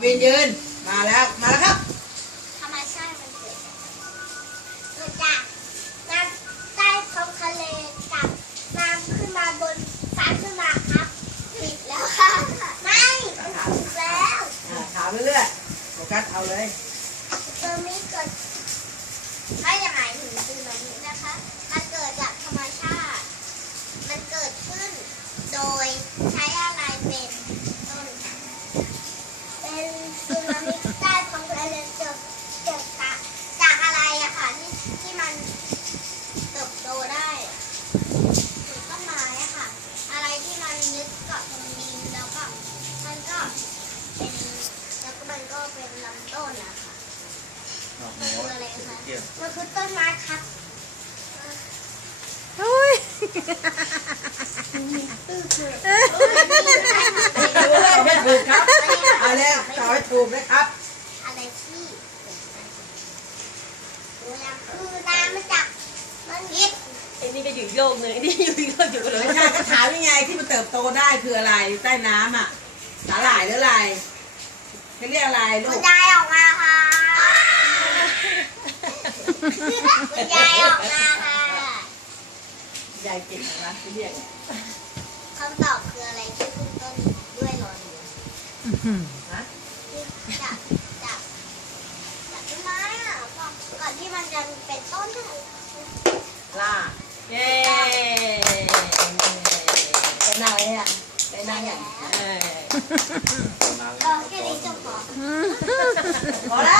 เวียนยืนมาแล้วมาแล้วครับธรรมชาติมันเกิดเกิดจากน้ำใต้ท้องทะเลกับน้ำขึ้นมาบนฟ้าขึ้นมาครับผิดแล้วค่ะไม่ถูกแล้วอ่าถามเรื่อยๆโฟกัสเอาเลยตัวนี้เกิดไม่จะหมายถึงตัวนี้นะคะ มันเกิดจากธรรมชาติ มันเกิดขึ้นโดยใช้อะไรเป็นต้น เป็นสึนามิใต้ท้องทะเลเกิดเกิดจากจากอะไรอะค่ะที่ที่มันเติบโตได้เหมือนต้นไม้อะค่ะ อะไรที่มันยึดเกาะตรงดินแล้วก็มันก็เป็นแล้วก็มันก็เป็นลำต้นอะค่ะ มันคืออะไรคะมัน คือต้นไม้ครับโอ้ยเอาให้ถูกครับเอาแล้วเอาให้ถูกนะครับ อะไรที่เวลาคือน้ำมาจากมันยึดไอ้นี่ก็อยู่อีกโลกหนึ่งไอ้นี่อยู่อีกโลกอยู่กันเลยไม่ใช่ก็ถามยังไงที่มันเติบโตได้คืออะไรใต้น้ำอะสาหร่ายหรืออะไรเขาเรียกอะไรลูคุณกยายออกมา คุณยายออกมาค่ะยายเก่งนะเขาเรียกคำตอบคืออะไรที่ขึ้นต้นด้วยรอเรือฮะจากจากจากต้นไม้อะก่อนก่อนที่มันจะเป็นต้นอะล่าเย้เป็นอะไรอะเป็นนางอย่างเออเออแค่นี้จบพอพอแล้ว